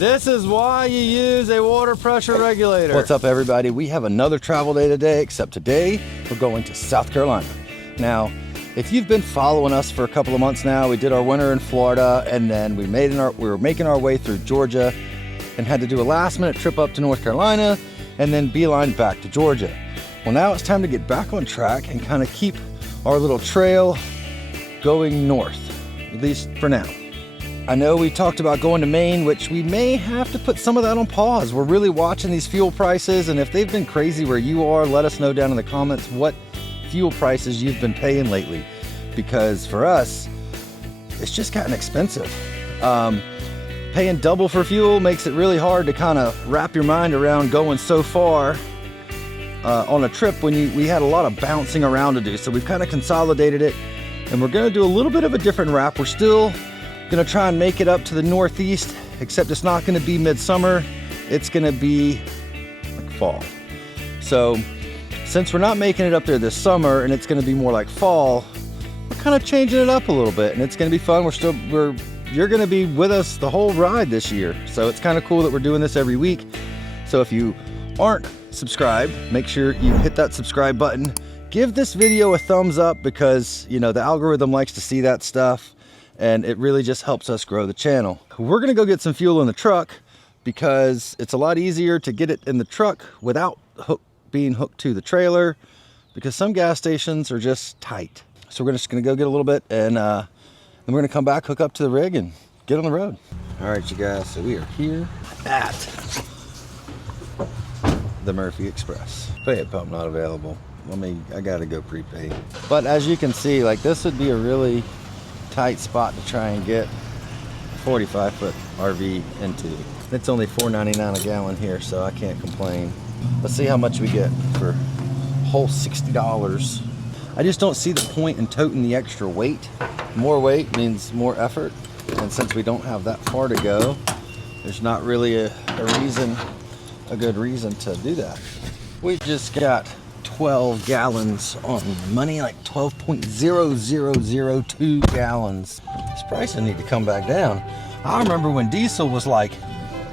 This is why you use a water pressure regulator. What's up, everybody? We have another travel day today, except today we're going to South Carolina. Now, if you've been following us for a couple of months now, we did our winter in Florida, and then we were making our way through Georgia and had to do a last-minute trip up to North Carolina and then beeline back to Georgia. Well, now it's time to get back on track and kind of keep our little trail going north, at least for now. I know we talked about going to Maine, which we may have to put some of that on pause. We're really watching these fuel prices, and if they've been crazy where you are, let us know down in the comments what fuel prices you've been paying lately. Because for us, it's just gotten expensive. Paying double for fuel makes it really hard to kind of wrap your mind around going so far on a trip when we had a lot of bouncing around to do. So we've kind of consolidated it, and we're gonna do a little bit of a different wrap. We're still gonna try and make it up to the Northeast, except it's not gonna be midsummer, it's gonna be like fall. So since we're not making it up there this summer and it's gonna be more like fall, we're kind of changing it up a little bit, and it's gonna be fun. You're gonna be with us the whole ride this year. So it's kind of cool that we're doing this every week. So if you aren't subscribed, make sure you hit that subscribe button. Give this video a thumbs up because, you know, the algorithm likes to see that stuff, and it really just helps us grow the channel. We're gonna go get some fuel in the truck because it's a lot easier to get it in the truck without being hooked to the trailer, because some gas stations are just tight. So we're just gonna go get a little bit, and then we're gonna come back, hook up to the rig, and get on the road. All right, you guys, so we are here at the Murphy Express. Pay at pump not available. I gotta go prepaid. But as you can see, like, this would be a really tight spot to try and get 45-foot RV into. It's only $4.99 a gallon here, so I can't complain. Let's see how much we get for a whole $60. I just don't see the point in toting the extra weight. More weight means more effort, and since we don't have that far to go, there's not really a good reason to do that. We just got 12 gallons on money, like 12.0002 gallons. This pricing need to come back down. I remember when diesel was like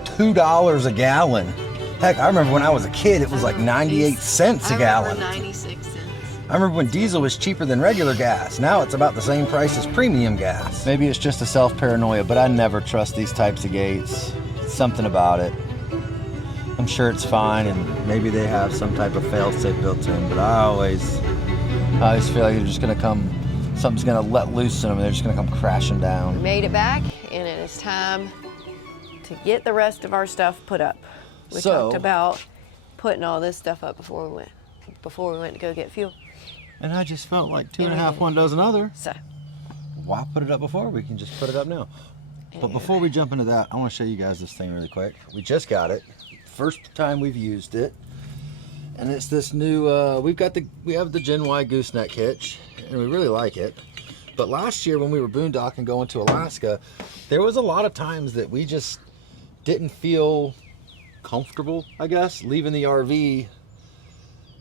$2 a gallon. Heck, I remember when I was a kid, it was like 98 cents a gallon. 96 cents. I remember when diesel was cheaper than regular gas. Now it's about the same price as premium gas. Maybe it's just a self-paranoia, but I never trust these types of gates. Something about it. I'm sure it's fine, and maybe they have some type of fail-safe built in, but I always feel like they're just gonna come, something's gonna let loose in them, and they're just gonna come crashing down. We made it back, and it is time to get the rest of our stuff put up. We talked about putting all this stuff up before we went to go get fuel. And I just felt like two and a half, one does another. So why put it up before? We can just put it up now. But before we jump into that, I want to show you guys this thing really quick. We just got it. First time we've used it, and it's this new we have the GenY Gooseneck hitch, and we really like it. But last year when we were boondocking going to Alaska, there was a lot of times that we just didn't feel comfortable, I guess, leaving the RV,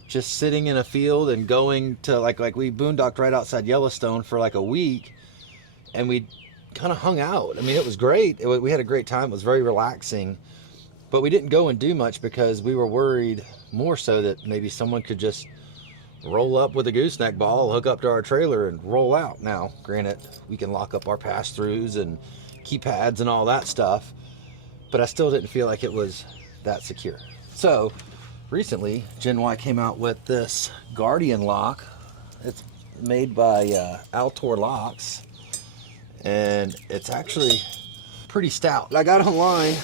just sitting in a field and going to like we boondocked right outside Yellowstone for like a week, and we kind of hung out. I mean, it was great. We had a great time. It was very relaxing. But we didn't go and do much because we were worried more so that maybe someone could just roll up with a gooseneck ball, hook up to our trailer, and roll out. Now, granted, we can lock up our pass-throughs and keypads and all that stuff, but I still didn't feel like it was that secure. So, recently, GenY came out with this Guardian lock. It's made by Altor Locks, and it's actually pretty stout. I got online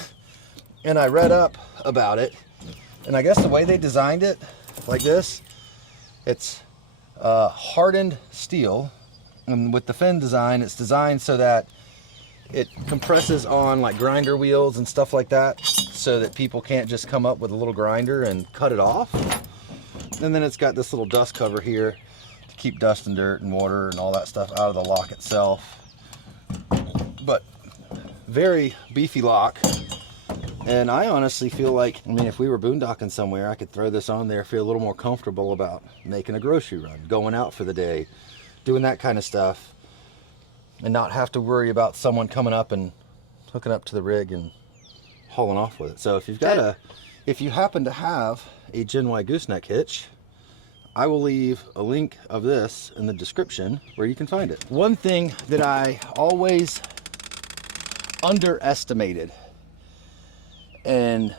and I read up about it, and I guess the way they designed it, like this, it's hardened steel, and with the fin design, it's designed so that it compresses on like grinder wheels and stuff like that, so that people can't just come up with a little grinder and cut it off. And then it's got this little dust cover here to keep dust and dirt and water and all that stuff out of the lock itself. But very beefy lock. And I honestly feel like, I mean, if we were boondocking somewhere, I could throw this on there, feel a little more comfortable about making a grocery run, going out for the day, doing that kind of stuff, and not have to worry about someone coming up and hooking up to the rig and hauling off with it. So if you've got if you happen to have a GenY gooseneck hitch, I will leave a link of this in the description where you can find it. One thing that I always underestimated and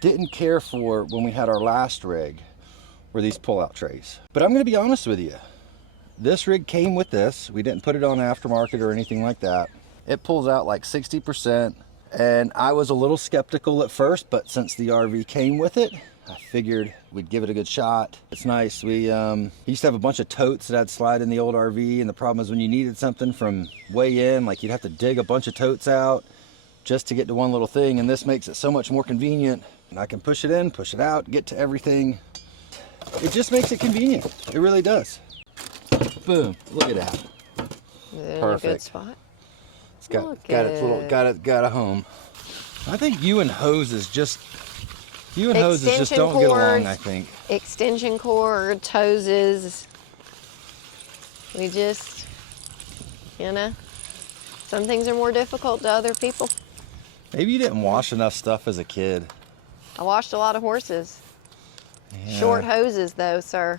didn't care for when we had our last rig were these pull-out trays. But I'm gonna be honest with you. This rig came with this. We didn't put it on aftermarket or anything like that. It pulls out like 60%. And I was a little skeptical at first, but since the RV came with it, I figured we'd give it a good shot. It's nice. We used to have a bunch of totes that I'd slide in the old RV, and the problem is when you needed something from way in, like you'd have to dig a bunch of totes out just to get to one little thing, and this makes it so much more convenient. And I can push it in, push it out, get to everything. It just makes it convenient. It really does. Boom, look at that. Perfect. A good spot. It's got a home. I think you and hoses just don't get along, I think. Extension cords, hoses. We just, you know, some things are more difficult to other people. Maybe you didn't wash enough stuff as a kid. I washed a lot of horses. Yeah. Short hoses though, sir.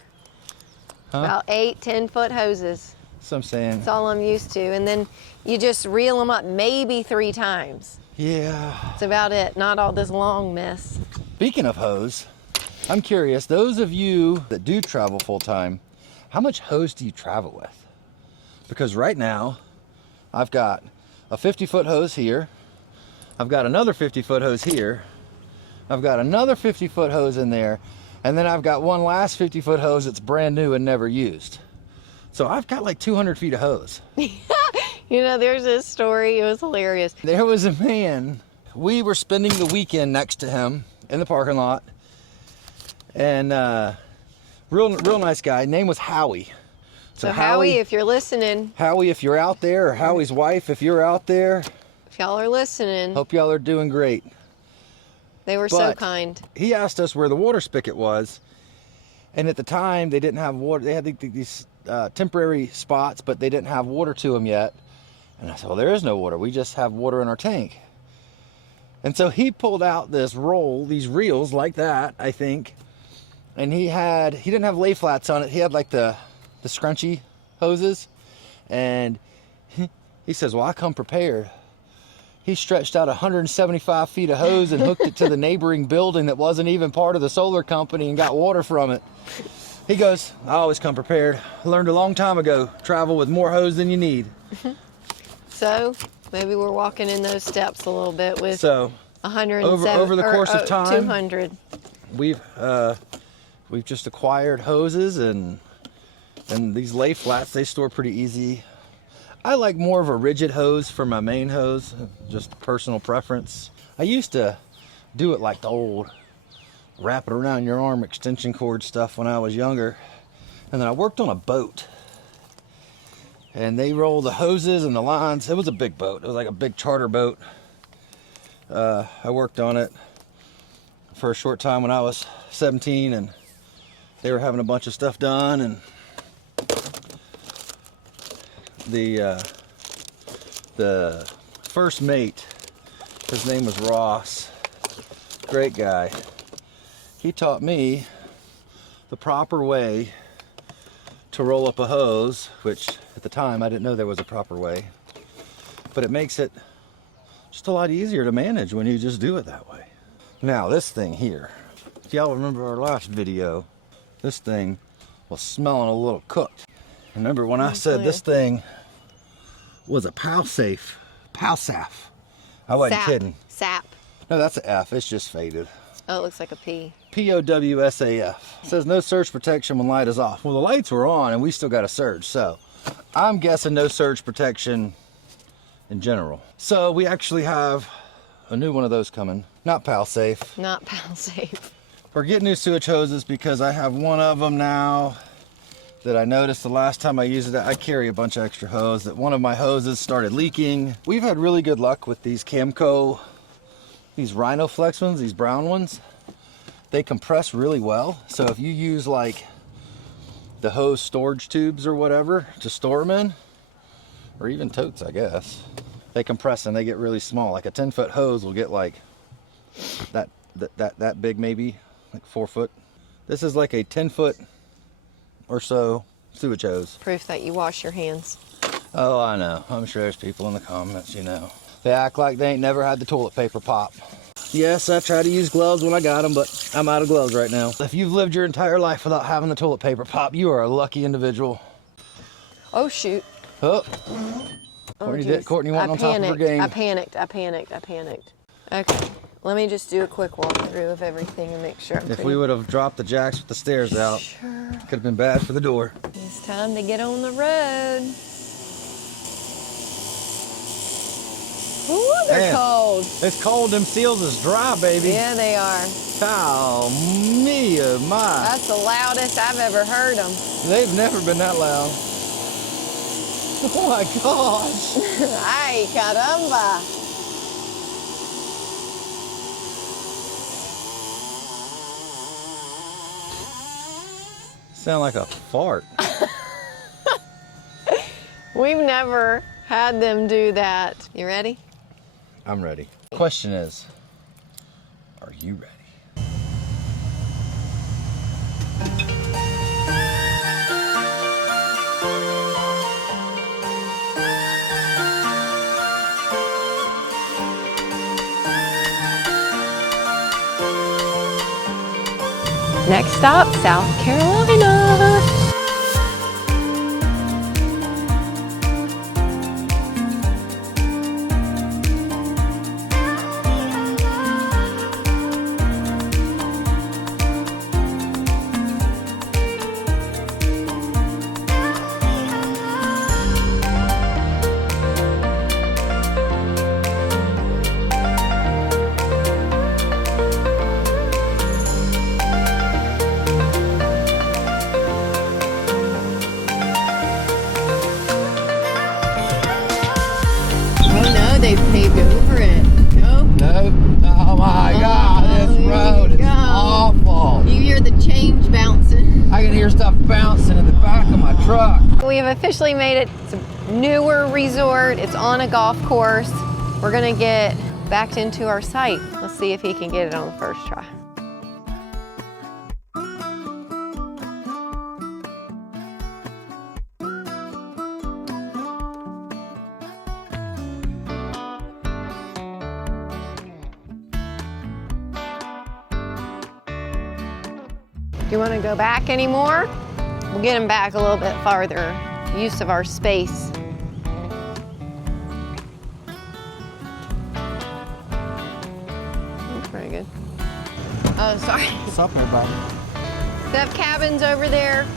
Huh? About 8-10 foot hoses. That's what I'm saying. That's all I'm used to. And then you just reel them up maybe 3 times. Yeah. That's about it. Not all this long mess. Speaking of hose, I'm curious, those of you that do travel full time, how much hose do you travel with? Because right now, I've got a 50-foot hose here. I've got another 50-foot hose here. I've got another 50-foot hose in there. And then I've got one last 50-foot hose that's brand new and never used. So I've got like 200 feet of hose. You know, there's this story, it was hilarious. There was a man, we were spending the weekend next to him in the parking lot. And real nice guy, name was Howie. So Howie, if you're listening. Howie, if you're out there, or Howie's wife, if you're out there. If y'all are listening. Hope y'all are doing great. They were so kind. He asked us where the water spigot was. And at the time, they didn't have water. They had these temporary spots, but they didn't have water to them yet. And I said, well, there is no water. We just have water in our tank. And so he pulled out this roll, these reels like that, I think. And he didn't have lay flats on it. He had like the scrunchy hoses. And he says, well, I come prepared. He stretched out 175 feet of hose and hooked it to the neighboring building that wasn't even part of the solar company and got water from it. He goes, I always come prepared. I learned a long time ago, travel with more hose than you need. So maybe we're walking in those steps a little bit with 107 over the course of time, 200. We've just acquired hoses and these lay flats, they store pretty easy. I like more of a rigid hose for my main hose, just personal preference. I used to do it like the old wrap it around your arm extension cord stuff when I was younger. And then I worked on a boat. And they roll the hoses and the lines. It was a big boat. It was like a big charter boat. I worked on it for a short time when I was 17, and they were having a bunch of stuff done, and the first mate, his name was Ross, great guy. He taught me the proper way to roll up a hose, which at the time I didn't know there was a proper way, but it makes it just a lot easier to manage when you just do it that way. Now this thing here, if y'all remember our last video, this thing was smelling a little cooked. Remember when I said this thing was a PowSafe? I wasn't kidding. Sap. No, that's an F. It's just faded. Oh, it looks like a P. POWSAF. It says no surge protection when light is off. Well, the lights were on and we still got a surge, so I'm guessing no surge protection in general. So we actually have a new one of those coming. Not PowSafe. Not PowSafe. We're getting new sewage hoses because I have one of them now that I noticed the last time I used it. I carry a bunch of extra hose, that one of my hoses started leaking. We've had really good luck with these Camco, these Rhino-Flex ones, these brown ones. They compress really well. So if you use like the hose storage tubes or whatever to store them in, or even totes, I guess, they compress and they get really small. Like a 10-foot hose will get like that big, maybe like 4 foot. This is like a 10-foot or so sewage hose. Proof that you wash your hands. Oh, I know. I'm sure there's people in the comments, you know. They act like they ain't never had the toilet paper pop. Yes, I try to use gloves when I got them, but I'm out of gloves right now. If you've lived your entire life without having the toilet paper pop, you are a lucky individual. Oh, shoot. Oh. Oh, Courtney went on top of her game. I panicked. Okay, let me just do a quick walkthrough of everything and make sure I'm If we would have dropped the jacks with the stairs out, could have been bad for the door. It's time to get on the road. Ooh, they're Man, cold. It's cold. Them seals is dry, baby. Yeah, they are. Oh, me, oh my. That's the loudest I've ever heard them. They've never been that loud. Oh my gosh. Ay, caramba. Sound like a fart. We've never had them do that. You ready? I'm ready. Question is, are you ready? Next stop, South Carolina. They've paved over it. Nope. Nope. Oh my God, this road is awful. You hear the change bouncing. I can hear stuff bouncing in the back of my truck. We have officially made it. It's a newer resort. It's on a golf course. We're gonna get backed into our site. Let's see if he can get it on the first try. Do you want to go back anymore? We'll get him back a little bit farther. Use of our space. That's pretty good. Oh, sorry. What's up, everybody? They have cabins over there.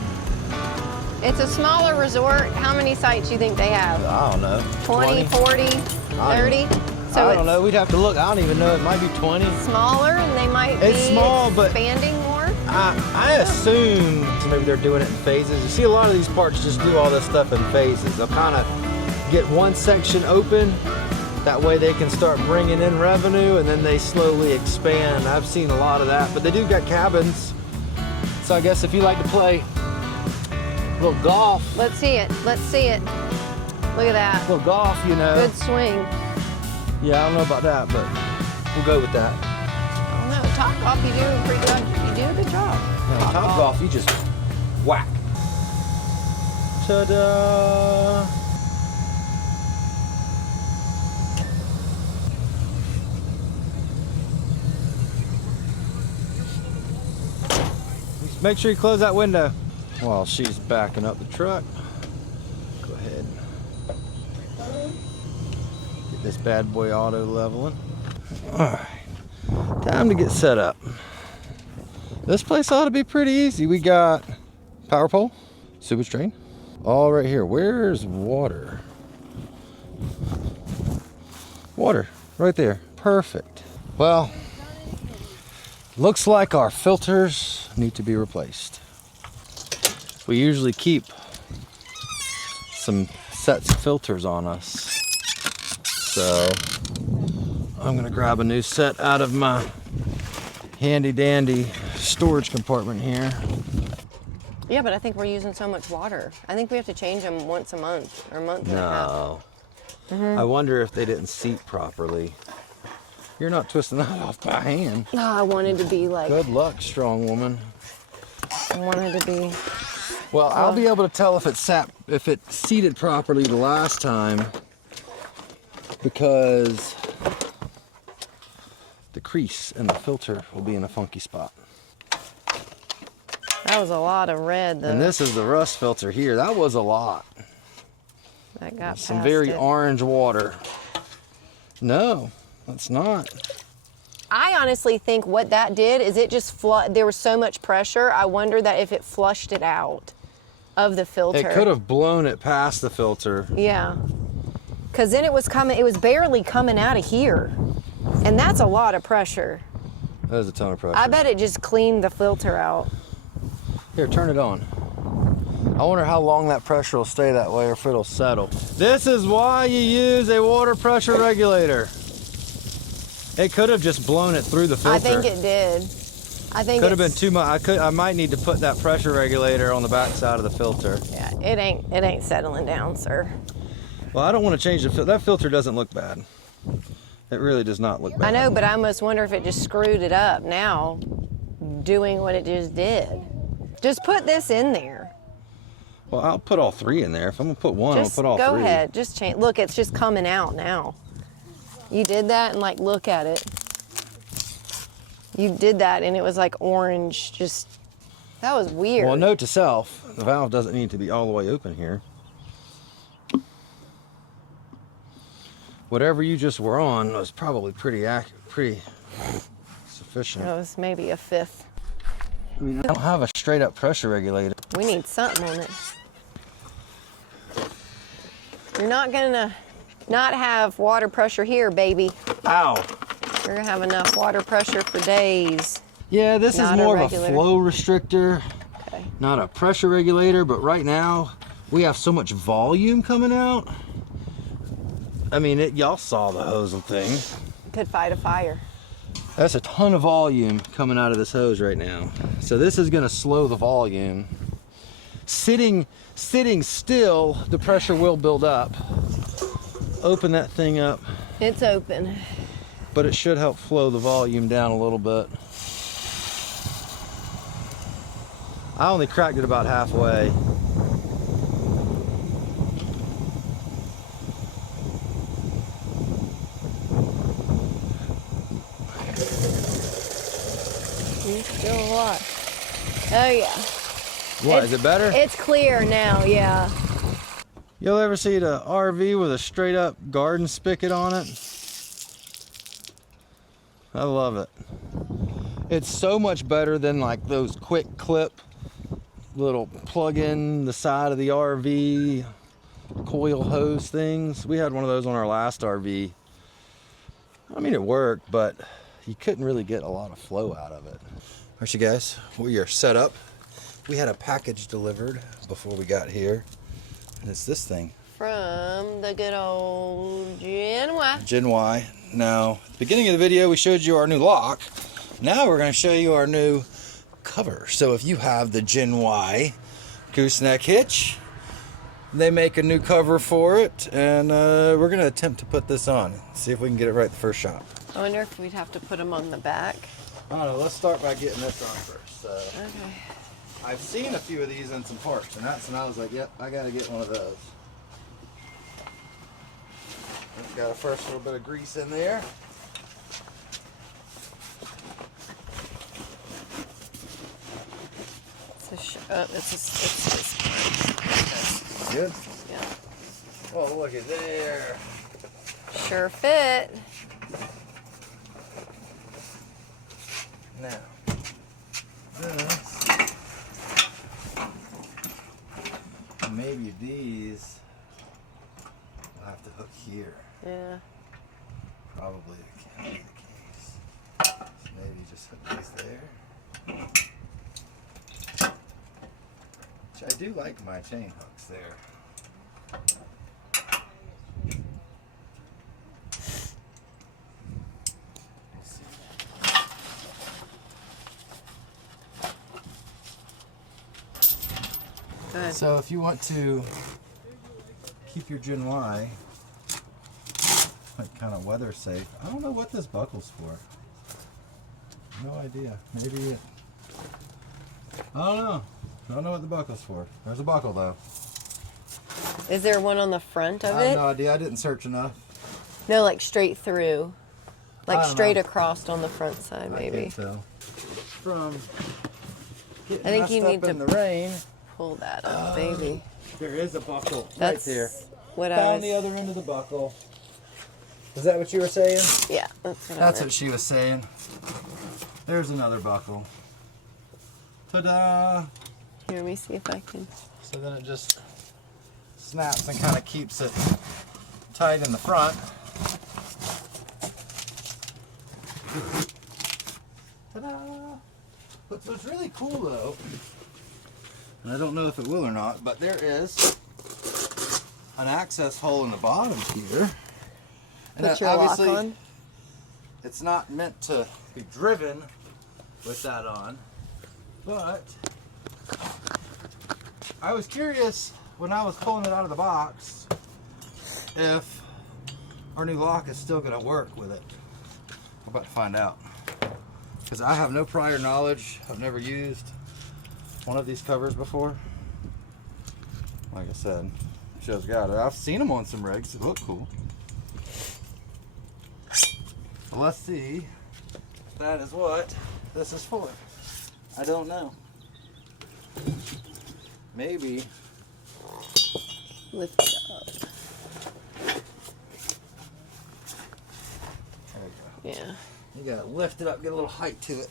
It's a smaller resort. How many sites do you think they have? I don't know. 20, 40, 30? So I don't know. We'd have to look. I don't even know. It might be 20. Smaller, and they might It's be small, but expanding more. I assume maybe they're doing it in phases. You see, a lot of these parks just do all this stuff in phases. They'll kind of get one section open. That way they can start bringing in revenue, and then they slowly expand. I've seen a lot of that, but they do got cabins. So I guess if you like to play a little golf. Let's see it. Let's see it. Look at that. A little golf, you know. Good swing. Yeah, I don't know about that, but we'll go with that. I don't know. Top golf, you do a pretty good. You do a good job. Now, top golf, you just whack. Ta-da! Just make sure you close that window. While she's backing up the truck, go ahead. Get this bad boy auto leveling. All right, time to get set up. This place ought to be pretty easy. We got power pole, sewage drain, all right here. Where's water? Water, right there. Perfect. Well, looks like our filters need to be replaced. We usually keep some sets of filters on us. So I'm gonna grab a new set out of my handy dandy storage compartment here. Yeah, but I think we're using so much water. I think we have to change them once a month or a month and a half. No. I wonder if they didn't seat properly. You're not twisting that off by hand. Oh, I wanted to be like, Good luck, strong woman. I wanted to be. Well, I'll be able to tell if it seated properly the last time because the crease and the filter will be in a funky spot. That was a lot of red though. And this is the rust filter here. That was a lot. That got Some past very it. orange water. No, that's not. I honestly think what that did is it just there was so much pressure. I wonder that if it flushed it out of the filter. It could have blown it past the filter. Yeah. Because then it was barely coming out of here. And that's a lot of pressure. That is a ton of pressure. I bet it just cleaned the filter out. Here, turn it on. I wonder how long that pressure will stay that way or if it'll settle. This is why you use a water pressure regulator. It could have just blown it through the filter. I think it did. I think Could have been too much. I might need to put that pressure regulator on the back side of the filter. Yeah, it ain't settling down, sir. Well, I don't want to change the filter. That filter doesn't look bad. It really does not look bad. I know, but I almost wonder if it just screwed it up now, doing what it just did. Just put this in there. Well, I'll put all three in there. If I'm gonna put one, Just I'll put all go three. ahead. Just change. Look, it's just coming out now. You did that and like look at it. You did that and it was like orange. Just that was weird. Well, note to self: the valve doesn't need to be all the way open here. Whatever you just were on was probably pretty accurate, pretty sufficient. It was maybe a fifth. I mean, I don't have a straight up pressure regulator. We need something on it. You're not gonna not have water pressure here, baby. Ow! You're gonna have enough water pressure for days. Yeah, this is Not a more of a regulator. flow restrictor, Okay. not a pressure regulator, but right now we have so much volume coming out. I mean, y'all saw the hosing thing. Could fight a fire. That's a ton of volume coming out of this hose right now. So this is gonna slow the volume. Sitting still, the pressure will build up. Open that thing up, It's open. but it should help flow the volume down a little bit. I only cracked it about halfway. You still a lot. Oh yeah. What, is it better? It's clear now, yeah. You'll ever see the RV with a straight up garden spigot on it? I love it. It's so much better than like those quick clip little plug in the side of the RV coil hose things. We had one of those on our last RV. I mean, it worked, but you couldn't really get a lot of flow out of it. Alright, you guys, we are set up. We had a package delivered before we got here, and it's this thing. From the good old GenY. GenY. Now, at the beginning of the video, we showed you our new lock. Now we're going to show you our new cover. So if you have the GenY Gooseneck hitch, they make a new cover for it, and we're going to attempt to put this on. See if we can get it right the first shot. I wonder if we'd have to put them on the back. I don't know, let's start by getting this on first. Okay. I've seen a few of these in some parks, and I was like, yep, I got to get one of those. It's got a first little bit of grease in there. It's Good? yeah. Oh, look at there. Sure fit. Now, maybe these will have to hook here. Yeah. Probably can't be the case. So maybe just hook these there. Which I do like my chain hooks there. Good. So if you want to keep your GenY like kind of weather safe. I don't know what this buckle's for. No idea. Maybe it. I don't know. I don't know what the buckle's for. There's a buckle though. Is there one on the front of I have it? no idea. I didn't search enough. No, like straight through. Like I don't straight know. across on the front side, I maybe. can't tell. From getting I think you messed need up in to- the rain. Pull that up, baby. There is a buckle That's right there. what I Found was. the other end of the buckle. Is that what you were saying? Yeah, that's what I That's meant. what she was saying. There's another buckle. Ta-da! Here, let me see if I can. So then it just snaps and kind of keeps it tight in the front. Ta-da! What's really cool though, and I don't know if it will or not, but there is an access hole in the bottom here. And Put your lock obviously on. it's not meant to be driven with that on, but I was curious when I was pulling it out of the box if our new lock is still going to work with it. We're about to find out, because I have no prior knowledge. I've never used one of these covers before. Like I said, Joe's got it. I've seen them on some rigs. They look cool. Well, let's see. That is what this is for. I don't know. Maybe. Lift it up. There we go. Yeah. You gotta lift it up, get a little height to it.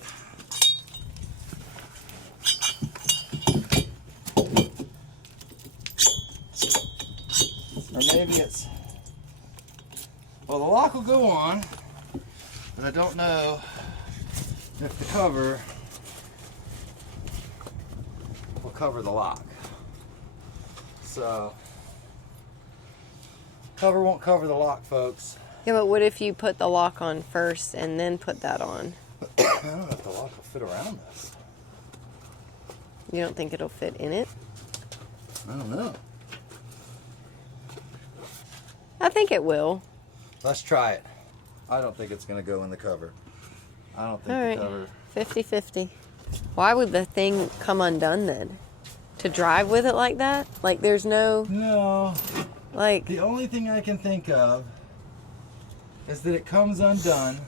Or maybe it's. Well, the lock will go on, but I don't know if the cover will cover the lock. So, cover won't cover the lock, folks. Yeah, but what if you put the lock on first and then put that on? I don't know if the lock will fit around this. You don't think it'll fit in it? I don't know. I think it will. Let's try it. I don't think it's going to go in the cover. I don't think All right. the cover. 50-50. Why would the thing come undone then? To drive with it like that? Like there's no, No. like, The only thing I can think of is that it comes undone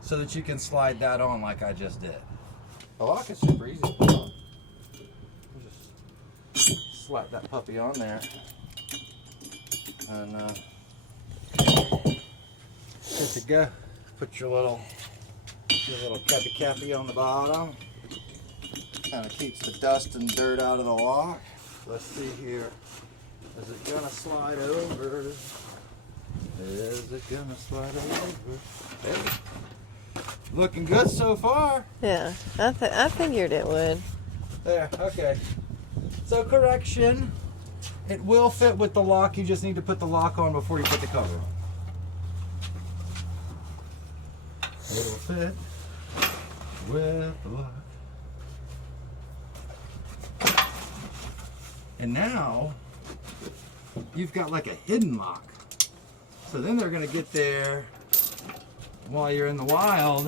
so that you can slide that on like I just did. The lock is super easy to put on. Just slap that puppy on there. And good to go. Put your little cappy on the bottom. Kind of keeps the dust and dirt out of the lock. Let's see here. Is it gonna slide over? Is it gonna slide over? There. Looking good so far. yeah. I figured it would. There, okay. So correction, it will fit with the lock. You just need to put the lock on before you put the cover on. It will fit with the lock. And now you've got like a hidden lock. So then they're gonna get there while you're in the wild.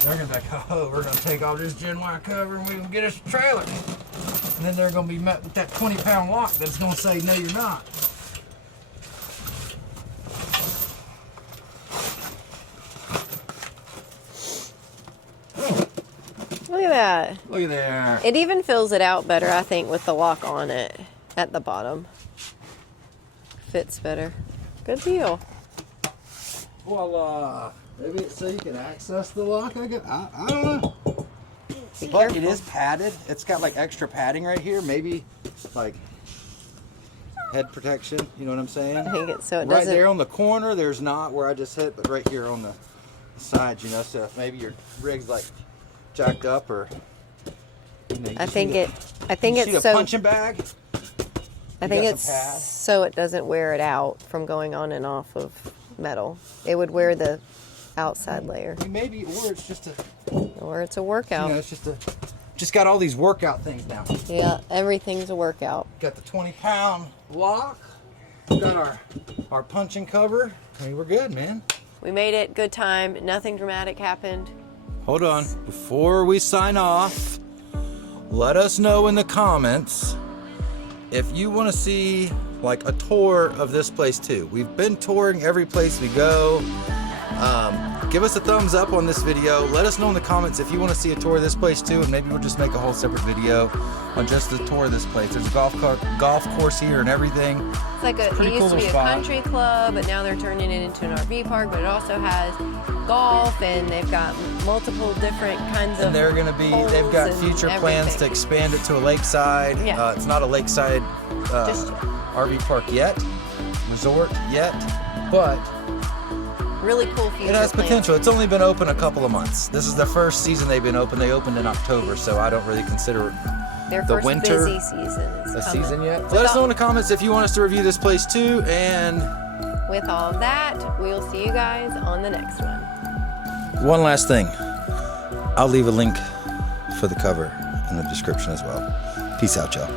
They're gonna be like, oh, we're gonna take off this GenY cover and we're gonna get us a trailer. And then they're gonna be met with that 20-pound lock that's gonna say, no, you're not. Look at that. Look at there. It even fills it out better, I think, with the lock on it at the bottom. Fits better. Good deal. Voila. Maybe it's so you can access the lock. I don't know. Be But it careful. is padded. It's got like extra padding right here. Maybe like head protection. You know what I'm saying? I think it's so it Right doesn't. there on the corner, there's not where I just hit, but right here on the side, you know, so if maybe your rig's like jacked up or. You know, you I just think need a- it. I think you see it's a so. punching bag. I You think got it's some pad? so it doesn't wear it out from going on and off of metal. It would wear the outside layer, Maybe, or it's just a, or it's a workout. you know, it's just got all these workout things now. Yeah, everything's a workout. Got the 20-pound lock. got our punching cover. I mean, we're good, man. We made it, good time, nothing dramatic happened. Hold on, before we sign off, let us know in the comments if you want to see like a tour of this place too. We've been touring every place we go. Give us a thumbs up on this video. Let us know in the comments if you want to see a tour of this place too, and maybe we'll just make a whole separate video on just the tour of this place. There's a golf course here and everything. It's like it Pretty used cool to be a spot. country club, but now they're turning it into an RV park, but it also has golf, and they've got multiple different kinds of And they're gonna be, they've holes got and future plans to everything. expand it to a lakeside. Yeah. It's not a lakeside Just- RV park yet, resort yet, but Really cool future it has plans. potential. It's only been open a couple of months. This is the first season they've been open. They opened in October, so I don't really consider Their the first winter busy season is a coming. season yet. Let us know in the comments if you want us to review this place too, and With all of that, we'll see you guys on the next one. one last thing. I'll leave a link for the cover in the description as well. Peace out, y'all.